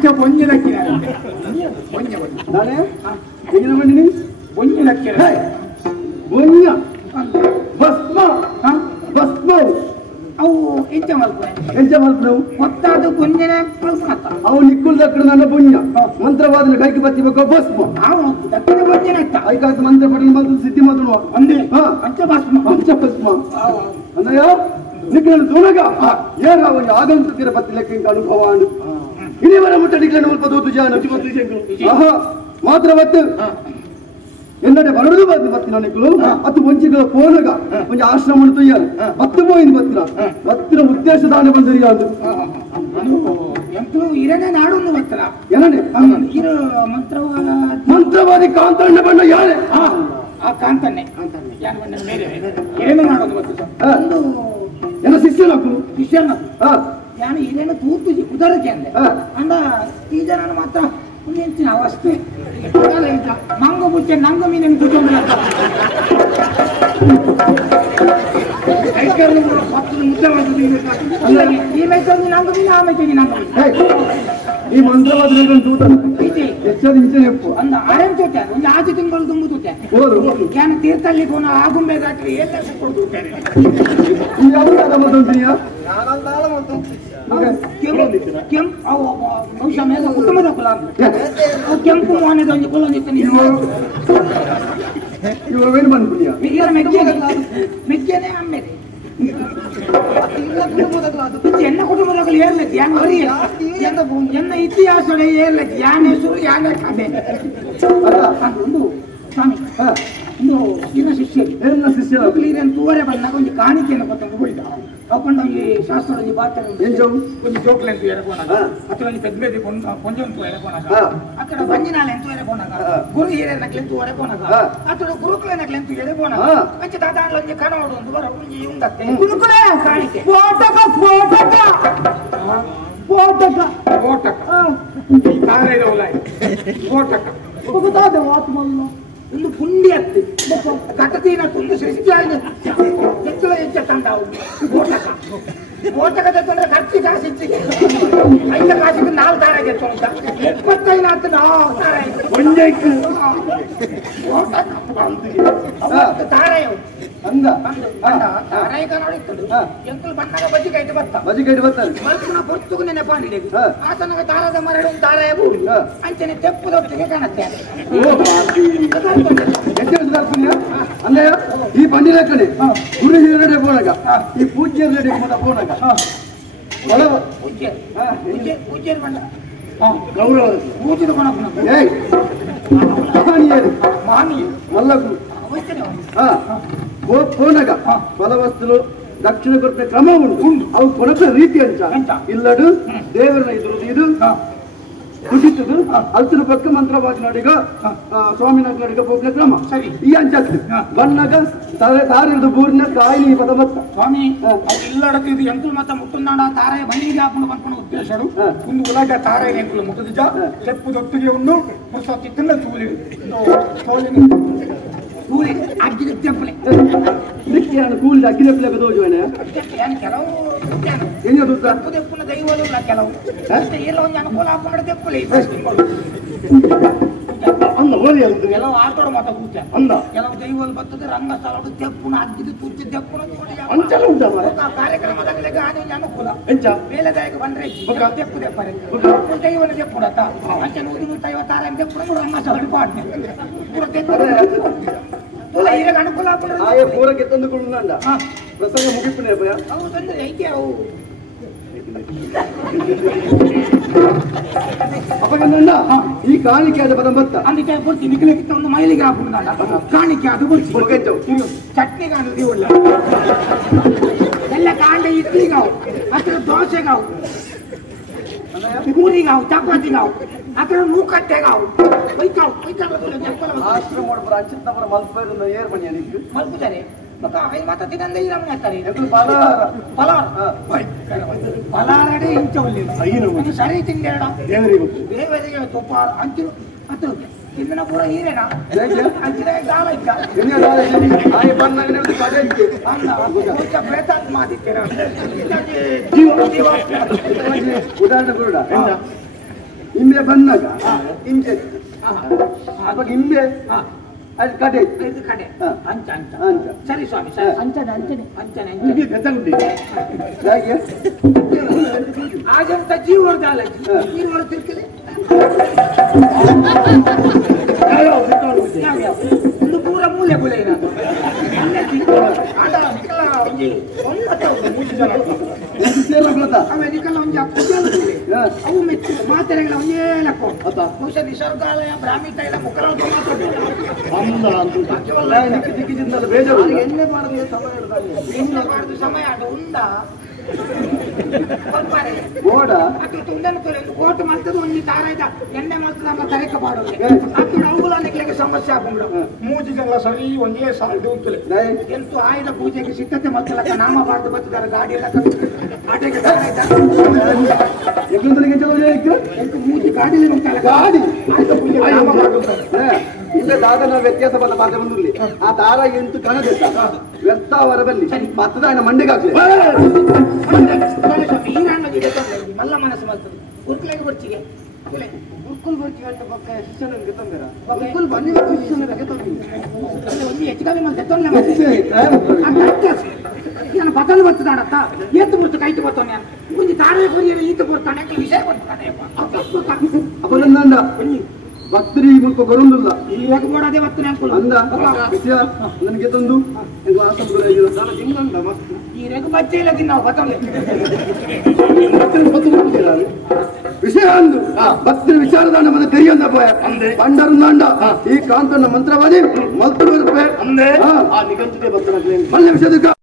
ಅಂಚ ಬೊಂಜಿಲಕ್ಕಿನ ಬೊಂಜ ನಾನೇ ಹೆಂಗಿನ ಬಂದಿನಿ ಬೊಂಜಿಲಕ್ಕಿನ ಬೊಂಜ ಭಸ್ಮ ಭಸ್ಮ ಅವು ಎಂಚ ಮಲ್ಪೆ ಎಂಚ ಮಲ್ಪನವು ಗೊತ್ತಾದ ಬೊಂಜನೆ ಅವು ನಿಕ್ಕುಲ್ ದಕ್ಕಡ ನನ್ನ ಬೊಂಜ ಮಂತ್ರವಾದನ ಕೈಗೆ ಬತ್ತಿಬೇಕು ಭಸ್ಮ ನಾವು ದಕ್ಕಡ ಬೊಂಜನೆ ಐಕಾತ ಮಂತ್ರ ಪಠಣ ಮಾತು ಸಿದ್ಧಿ ಮಾತುವ ಅಂದೆ ಅಂಚ ಭಸ್ಮ ಪಂಚ ಭಸ್ಮ ಅಂದಯ್ಯ ನಿಕ್ಕಳು ತೋನಗ ಏನ ಒಂದು ಆಗಂತುಕಿರ ಬತ್ತಿ ಲೆಕ್ಕ ಅನುಭವ ಅಂದು ಇನಿವರ ಮುಟ್ಟಡಿಗಳನ್ನು ಮುಲ್ಪ ದೂತು ಜಾನ ಆಹಾ ಮಾತ್ರ ಬತ್ತು என்னடா வளர்ந்து பார்த்து பத்தினா நிக்கலும் அது கொஞ்சம் போனக கொஞ்சம் ஆசிரமம் துய்யாரு பத்து போயின்னு பத்தினா பத்தின உத்தேசதான ಬಂದರಿயாது ಎಂತೂ ಇರನೇ ನಾಡೊಂದು ಬತ್ತಲ ಏನನೆ ಇರು ಮಂತ್ರವಾದಿ ಕಾಂತಣ್ಣ ಬಣ್ಣ ಯಾಳೆ ಆ ಕಾಂತನ್ನೇ ಯಾರು ಬಣ್ಣ ಬೇರೆ ಇರೇನು ನಾಡೊಂದು ಬತ್ತ ಒಂದು ಏನ ಶಿಷ್ಯನಕು ಯಾನು ಇರೇನು ತೂತು ಉದರಕ್ಕೆ ಅಂದೆ ಅಂದ ಈ ಜನ ಮಾತ್ರ ಎಂಚಿನ ಅವಸ್ಥೆ ನಂಗು ಬುಚ್ಚೆ ನಂಗು ಮೀನನ್ನು ಕೂತ್ಕೊಂಡ್ರೆ ಈ ಮೈತೊಂದು ನಂಗು ಮೀನು ಆ ಮೈತೊಂದು ನಂಗು ಈ ಮಂತ್ರವಾದ ಎಚ್ಚರಿಂಚೆ ಒಂದು ಆರೆಂಜ್ ತೋಟೆ ಒಂದು ಆಚೆ ತಿಂಗಳು ತುಂಬು ತೋಟೆ ಏನು ತೀರ್ಥಲ್ಲಿ ಕೋನ ಆಗುಂಬೆ ದಾಟ್ರಿ ಎಲ್ಲ ಕೊಡ್ತಾರೆ ಬಹುಶಃ ಮೇಲೆ ಕುಟುಂಬದ ಕುಲ ಕೆಂಪು ಮೋಹನದ ಒಂದು ಕುಲೊಂದಿತ್ತು ಮೆಚ್ಚೇನೆ ಆಮೇಲೆ ಎನ್ನ ಕುಟುಂಬದಲ್ಲಿ ಏರ್ಲೈತಿ ಎನ್ನ ಇತಿಹಾಸ ಏರ್ಲೈತಿ ಯಾನ ಹೆಸರು ಯಾನ ಕಥೆ ಒಂದು ಸ್ವಾಮಿ ಒಂದು ದಿನ ಶಿಷ್ಯರು ಕ್ಲೀರೇನು ತೂವರೆ ಬಂದಾಗ ಒಂದು ಕಾಣಿಕೆಯನ್ನು ಕೊಟ್ಟು ಬಿಡಿದ ಅಪ್ಪಂಡು ಈ ಶಾಸ್ತ್ರ ಬಾತರ ಒಂದು ಜೋಕ್ಲೆ ಅಂತ ಎರಕೋನಾಗ ಅಥವಾ ಪೆದ್ಬೇದಿ ಕೊಂಜ ಅಂತ ಎರಕೋನಾಗ ಅక్కడ ಬಂಜಿನಾಲೆ ಅಂತ ಎರಕೋನಾಗ ಗುರು ಹಿರಿಯರ್ನಕ್ಲೆ ಅಂತ ಎರಕೋನಾಗ ಅಥವಾ ಗುರುಕುಲನಕ್ಲೆ ಅಂತ ಎರಕೋನಾಗ ಅಂಚೆ ದಾದಾನ್ಲ ಒಂಜಿ ಕನೋಡು ಒಂದು ಬರ ಒಂಜಿ ಉಂದತ್ತೆ ಗುರುಕುಲ ಕಾಣಿಕೆ ಸ್ಫೋಟಕ ಸ್ಫೋಟಕ ಸ್ಫೋಟಕ ಸ್ಫೋಟಕ ತಾರೆದ ಉಲಾಯಿ ಸ್ಫೋಟಕ ಗೊತ್ತಾದ ಆತ್ಮಲ್ಲ ಒಂದು ಪುಂಡಿ ಹತ್ತಿ ಕಟತೀನ ಒಂದು ಸೃಷ್ಟಿ ಹೆಚ್ಚಳ ಹೆಚ್ಚ ತಂಡ ಓಟಕ ಓಟಕ ತಂದ್ರೆ ಖರ್ಚು ಕಾಸು ಹೆಚ್ಚಿಗೆ 5 ಕಾಸಿಗೆ 4 ತಾರಾಗೆ ತೊಂತ 25 ತಾರಾಯ ಅಂದ ತಾರಾಯಿಕ ನೋಡಿತ್ತು ಎಂಕುಲು ಬಣ್ಣಗ ಬಜ್ಜಿಕಾಯ್ತು ಬರ್ತಾರೆ ಮಲ್ಪುನ ಪೊರ್ತುಗು ನೆನಪಾಂಡಿದೆ ಆತನಗ ತಾರದ ಮರಡು ತಾರಾಯ ಬೂಡಿ ಅಂಚನೆ ತೆಪ್ಪದೊಟ್ಟಿಗೆ ಕಾಣುತ್ತೆ ಅಂದಯ್ಯ ಈ ಬಂಡಿ ಲೆಕ್ಕನೆ ಗುರು ಹಿರಿಯರಡೆ ಬೋಣಗ ಈ ಪೂಜ್ಯರಡೆ ಬೋಣಗ ಪೂಜ್ಯರ ಬಂಡ ಗೌರವ ಪೂಜ್ಯದ ಕೊಣ ಮಹನೀಯ ಮಲ್ಲಕು పోనగా ఫలవస్తులు దక్షిణ కొట్టే క్రమం ఉంది అవి కొనక రీతి అంట ఇల్లడు దేవుని ఇది ಕುಡಿತದು ಅಲ್ತರ ಪಕ್ಕ ಮಂತ್ರವಾದಿನಡಿಗ ಸ್ವಾಮಿನಾಡಿಗ ಹೋಗ್ಲ ಕ್ರಮ ಈ ಅಂಚತ್ತು ಬಣ್ಣಗ ತಾರಿದ ಬೂರಿನ ಕಾಯಿನಿ ಪದ ಬತ್ತ ಸ್ವಾಮಿ ಅದು ಇಲ್ಲಡಕ್ಕಿದು ಎಂಕುಲು ಮತ್ತ ಮುಟ್ಟುಂದಾಡ ತಾರಾಯ ಬಣ್ಣಿಗೆ ಹಾಕೊಂಡು ಬಂದ್ಕೊಂಡು ಉದ್ದೇಶರು ಒಂದು ಉಲಗ ತಾರಾಯ ಎಂಕುಲು ಮುಟ್ಟುದಿಜ ತೆಪ್ಪು ದೊಟ್ಟಿಗೆ ಒಂದು ಹೊಸ ತಿನ್ನ ತೂಲಿ ಕೂಲಿ ಅಗ್ಗಿದ ತೆಪ್ಪಲೆ ಕೂಲಿ ಅಗ್ಗಿದ ತೆಪ್ಪಲೆ ದೋಜುವನೆ ಕೆಲವು ಏನು ತಪ್ಪು ತೆಪ್ಪುನ ದೈವಲು ಕೆಲವು ಎಲ್ಲ ಒಂದು ಅನುಕೂಲ ಹಾಕೊಂಡ್ರೆ ತೆಪ್ಪಲೆ ಅಂದ ಓದಿ ಕೆಲವು ಆಟೋಡ ಮಾತ ಕೂತ ಅಂದ ಕೆಲವು ದೈವಲು ಬರ್ತದೆ ರಂಗಸ್ಥಳ ತೆಪ್ಪುನ ಅಗ್ಗಿದ ತುರ್ತಿ ತೆಪ್ಪುನ ಅಂಚಲ ಉಂಟ ಕಾರ್ಯಕ್ರಮದಲ್ಲಿ ಗಾಡಿ ಅನುಕೂಲ ಎಂಚ ಮೇಲೆದಾಯಕ ಬಂದ್ರೆ ತೆಪ್ಪು ತೆಪ್ಪರೆ ದೈವನ ತೆಪ್ಪುಡತ್ತ ಅಂಚೆ 156 ತೆಪ್ಪುನ ರಂಗಸ್ಥಳ ಪಾಟ್ನೆ ಪೂರ ತೆಪ್ಪು ಈಗ ಅನುಕೂಲ ಹಾಕೊಂಡ್ರೆ ಪೂರಕ್ಕೆ ತಂದುಕೊಂಡು ಪ್ರಸಂಗ ಮುಗಿಪುನೇ ಭಯ ಅವು ತಂದ್ರೆ ಐಕೆ ಅವು ಅಪಗಂದ ಈ ಕಾಣಿಕೆ ಆದ ಪದ ಬತ್ತ ಅದಕ್ಕೆ ಪೂರ್ತಿ ನಿಖಿಲಕ್ಕಿಂತ ಒಂದು ಮೈಲಿಗೆ ಹಾಕೊಂಡು ಕಾಣಿಕೆ ಅದು ಬಿಡ್ಸಿ ಚಟ್ನಿ ಕಾಣುದು ಒಳ್ಳೆ ಎಲ್ಲ ಕಾಂಡ ಇಡ್ಲಿಗಾವು ಅದ್ರ ದೋಸೆಗಾವು ಪೂರಿಗಾವು ಚಪಾತಿಗಾವು ಅದ್ರ ಮೂಕಟ್ಟೆಗಾವು ಆಶ್ರಮ ಅಂಚಿತ್ತವರ ಮಲ್ಪೇರು ಏರ್ ಬನ್ನಿ ಮಲ್ಪುತ್ತಾರೆ ಮಾತಾ ತಿನ್ನಂದ ಈ ನಮ್ಗೆ ಹೇಳ್ತಾರೆ ಪಲಾರಡೆ ಇಂಚ ಒಳ್ಳೆ ಸರಿ ತಿಂದೇಡ ದೇವರಿಗೆ ತುಪ್ಪ ಅಂಚಿರು ಮತ್ತು ತಿಂದಿನ ಪೂರ ಹೀರೇನ ಅಂಚಿನ ಗಾಲ ಇದ್ದ ಪ್ರೇತಾತ್ಮ ಆದಿತ್ಯರ ಉದಾಹರಣೆ ಕೊಡ ಇಂಬೆ ಬಣ್ಣಗ ಇಂಚೆ ಅಪ್ಪ ಇಂಬೆ ಅದು ಕಡೆ ಇದು ಕಡೆ ಅಂಚ ಅಂಚ ಅಂಚ ಸರಿ ಸ್ವಾಮಿ ಸರಿ ಅಂಚನೆ ಅಂಚನೆ ಅಂಚನೆ ನಿಮಗೆ ಬೆತ್ತಗುಂಡಿ ಹೇಗೆ ಆಜಂತ ಜೀವರ್ದಾಲ ಜೀವರ ತಿರ್ಕಲಿ ಒಂದು ಪೂರ ಮೂಲೆ ಮೂಲೆ ಇರೋದು ಅವು ಮೆಚ್ಚು ಮಾತೆರೆಗಳ ಒಂದೇಲಕ್ಕೋ ಬಹುಶಃ ನಿಸರ್ಗಾಲಯ ಬ್ರಾಹ್ಮಿ ತೈಲ ಮುಖಲ ಬೇಜಾರು ಎಣ್ಣೆ ಮಾಡುದು ಸಮಯ ಅದು ಉಂಡ ಓಡ ಕೋಟು ಮಾಡ್ತದೆ ಒಂದು ತಾರಾಯ್ದ ಎಣ್ಣೆ ಮಾಡ್ತದೆ ನಮ್ಮ ತಲೆಕ ಪಾಡೋದು ಅವುಗಳಿಗೆ ಸಮಸ್ಯೆ ಹಾಕೊಂಡ್ರು ಮೂಜಿ ಜಗಳ ಸರಿ ಒಂದೇ ಸಾಲು ಎಂತೂ ಆಯ್ದ ಪೂಜೆಗೆ ಸಿದ್ಧತೆ ಮಕ್ಕಳಕ್ಕ ನಾಮ ಬಾರ್ದು ಬರ್ತಿದ್ದಾರೆ ಗಾಡಿ ಎಲ್ಲ ಆಟಕ್ಕೆ ಮೂಜಿ ಗಾಡಿಲಿ ಉಂಟಲ್ಲ ಗಾಡಿ ನಾಮ ಬಾರ್ದು ಇಲ್ಲ ದಾದನ ವ್ಯತ್ಯಾಸ ಬಂದ ಮಾರ್ಗ ಬಂದಿರಲಿ ಆ ತಾರ ಎಂಟು ಕಣದೆತ್ತ ವ್ಯರ್ಥ ಹೊರಬಲ್ಲಿ ಮತ್ತದ ಅವನ ಮಂಡಿಗೆ ಹಾಕ್ಲಿ ಮಲ್ಲ ಮನಸ್ಸು ಮಾಡ್ತದೆ ಉರ್ಕಲೆಗೆ ಬರ್ಚಿಗೆ ಉರ್ಕುಲ್ ಬರ್ಚಿಗೆ ಅಂತ ಪಕ್ಕ ಶಿಕ್ಷಣಕ್ಕೆ ತಂದಿರ ಉರ್ಕುಲ್ ಬನ್ನಿ ಶಿಕ್ಷಣಕ್ಕೆ ತಂದಿಲ್ಲ ಒಂದು ಹೆಚ್ಚು ಕಮ್ಮಿ ಮತ್ತೆ ತೊಂದರೆ ನಾನು ಬದಲು ಬರ್ತದಾಡತ್ತ ಎತ್ತು ಬರ್ತು ಕೈತು ಬರ್ತಾನೆ ಮುಂದೆ ತಾರೇ ಕೊರಿಯರು ಈತ ಬರ್ತಾನೆ ವಿಷಯ ಬರ್ತಾನೆ ಅಪ್ಪ ನನ್ನ ಭಕ್ತರಿ ಮುಲ್ಪ ಬರುವುದಿಲ್ಲ ಇವಾಗ ಮಾಡೋದೇ ಬರ್ತನೆ ಅನ್ಕೊಳ್ಳ ಅಂದ ವಿಷಯ ನನಗೆ ತಂದು ಈ ರೇಗು ಬಚ್ಚೆ ಇಲ್ಲ ನಾವು ಬತ್ತಲೆ ವಿಷಯ ಅಂದು ಭಕ್ತರ ವಿಚಾರದಾಂಡ ಮತ್ತೆ ತೆರಿಯಂದ ಪೋಯ ಪಂಡರುಂದಾಂಡ ಈ ಕಾಂತನ ಮಂತ್ರವಾದಿ ಮಲ್ತು ಬರುತ್ತೆ ಮಲ್ಲ ವಿಷಯದ